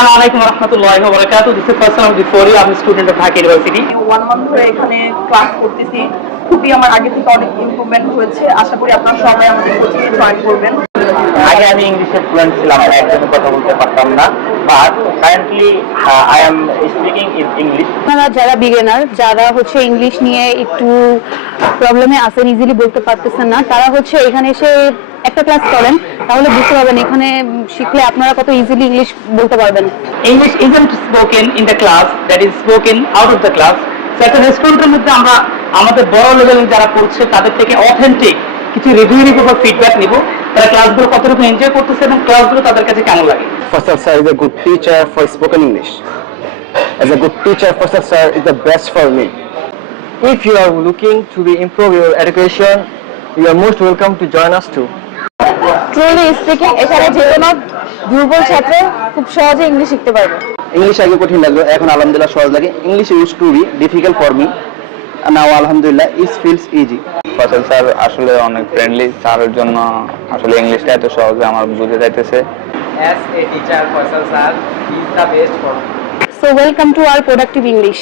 আসসালামু আলাইকুম ওয়া রাহমাতুল্লাহি ওয়া বারাকাতুহু। দিস ইজ ফারসান বিফোরি, আমি student of Dhaka university. 1 month ধরে এখানে ক্লাস করতেছি। খুবই আমার আগে থেকে অনেক ইমপ্রুভমেন্ট হয়েছে। আশা করি আপনারা সবাই আমাদের কোচিং এ জয়েন করবেন। আগে আমি ইংলিশে ফ্লুয়েন্ট ছিলাম না, একদমই কথা বলতে পারতাম না, but currently I am speaking in English. আপনারা যারা বিগিনার, যারা ইংলিশ নিয়ে একটু প্রবলেমে আছেন, ইজিলি বলতে পারতেছেন না, তারা এখানে এসে একটা ক্লাস করেন, তাহলে বুঝতে পারবেন এখানে শিখলে আপনারা কত ইজিলি ইংলিশ বলতে পারবেন। English isn't spoken in the class, that is spoken out of the class. So একটা রেস্টুরেন্টের মধ্যে আমরা আমাদের বড় লেভেলে যারা পড়ছে তাদের থেকে অথেন্টিক কিছু রিভিউ নিব বা ফিডব্যাক নিব, তারা ক্লাসগুলো কতটুকু এনজয় করতেছে এবং ক্লাসগুলো তাদের কাছে কেমন লাগে। Faisal sir is a good teacher for spoken English. As a good teacher, Faisal sir is the best for me. If you are looking to improve your education, you are most welcome to join us too. Truly speaking, এখানে যে কোনো দুর্বল ছাত্র খুব সহজে English শিখতে পারবে। English আগে কঠিন লাগলো, এখন আলহামদুলিল্লাহ সহজ লাগে। English use to be difficult for me, now আলহামদুলিল্লাহ it feels easy. Faisal sir আসলে অনেক ফ্রেন্ডলি, স্যারের জন্য আসলে ইংলিশটা এত সহজে আমার বুঝে যাইতেছে। As a teacher, Faisal sir is the best for me. So welcome to our productive English.